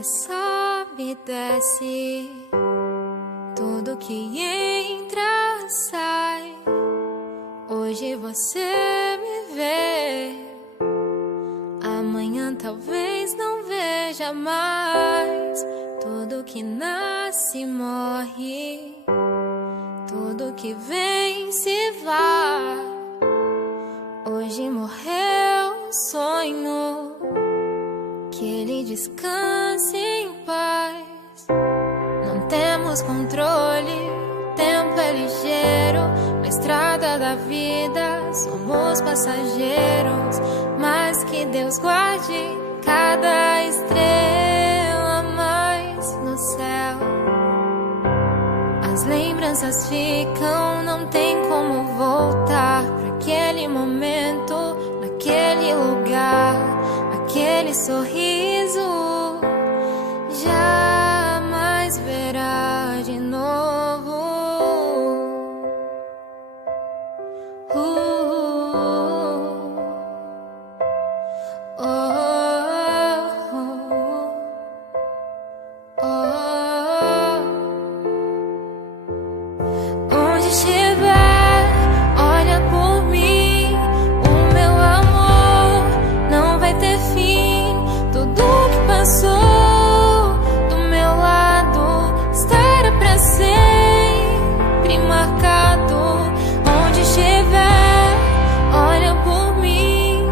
que sobe e desce, tudo que entra sai. Hoje você me vê, amanhã talvez não veja mais. Tudo que nasce morre, tudo que vem se vai. Hoje morreu o sonho, que ele descanse em paz. Não temos controle, o tempo é ligeiro. Na estrada da vida somos passageiros, mas que Deus guarde cada estrela mais no céu. As lembranças ficam, não tem como voltar para aquele momento, naquele lugar, aquele sorriso. Jamais verá de novo. Onde estiver, olha por mim. O meu amor não vai ter fim. Tudo que passou do meu lado estará pra sempre marcado. Onde estiver, olha por mim.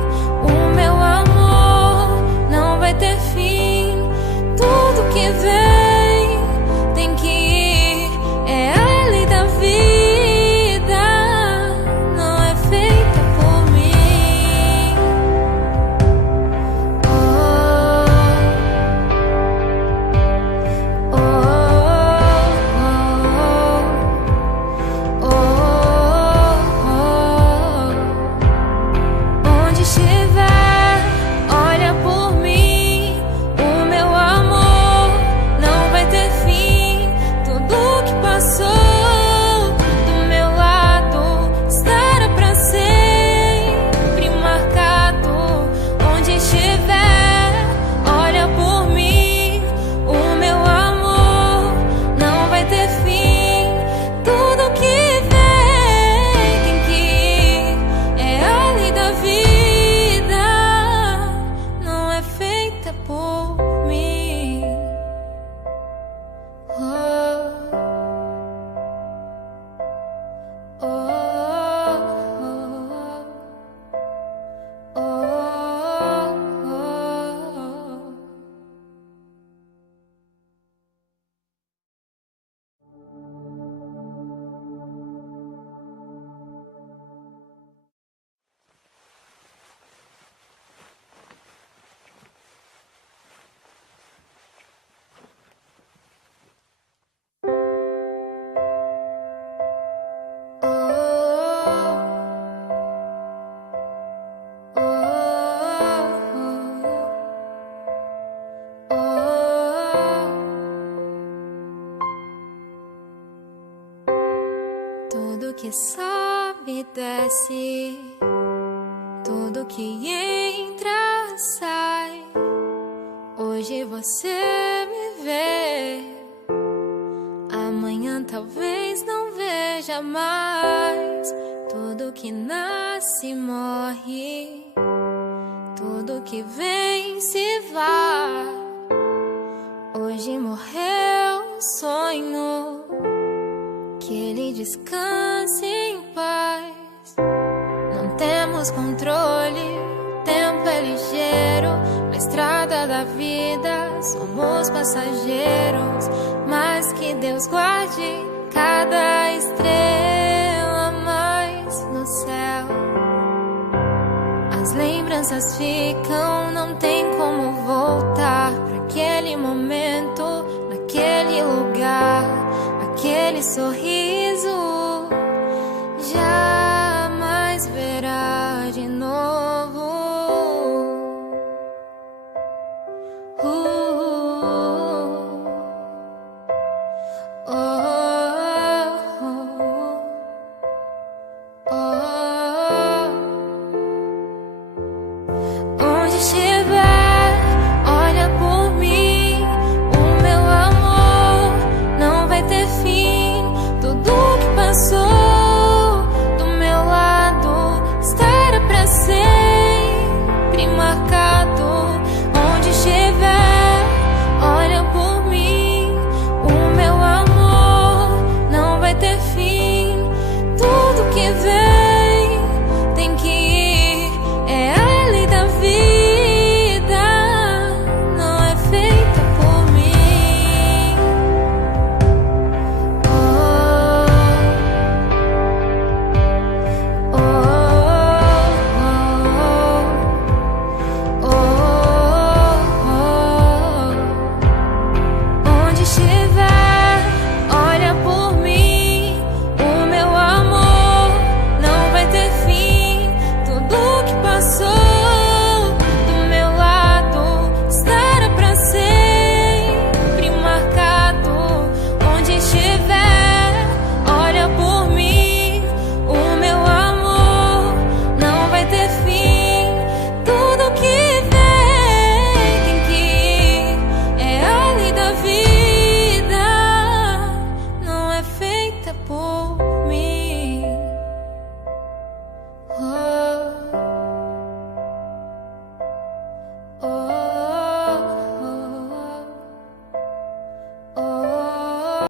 O meu amor não vai ter fim. Tudo que vem tem que ir, é a lei da vida, não é feita por mim. Onde estiver, olha por mim. O meu amor não vai ter fim. Tudo que passou do meu lado estará pra sempre marcado. Onde estiver, olha por mim. O meu amor não vai ter fim. Tudo que vem tem que ir, é a lei da vida, não é feita por mim. Tudo que sobe e desce, tudo que entra sai. Hoje você me vê, amanhã talvez não veja mais. Tudo que nasce morre, tudo que vem se vai. Hoje morreu o sonho, que ele descanse em paz. Não temos controle, o tempo é ligeiro. Na estrada da vida somos passageiros, mas que Deus guarde cada estrela mais no céu. As lembranças ficam, não tem como voltar para aquele momento, naquele lugar, aquele sorriso. Jamais verá de novo. Oh.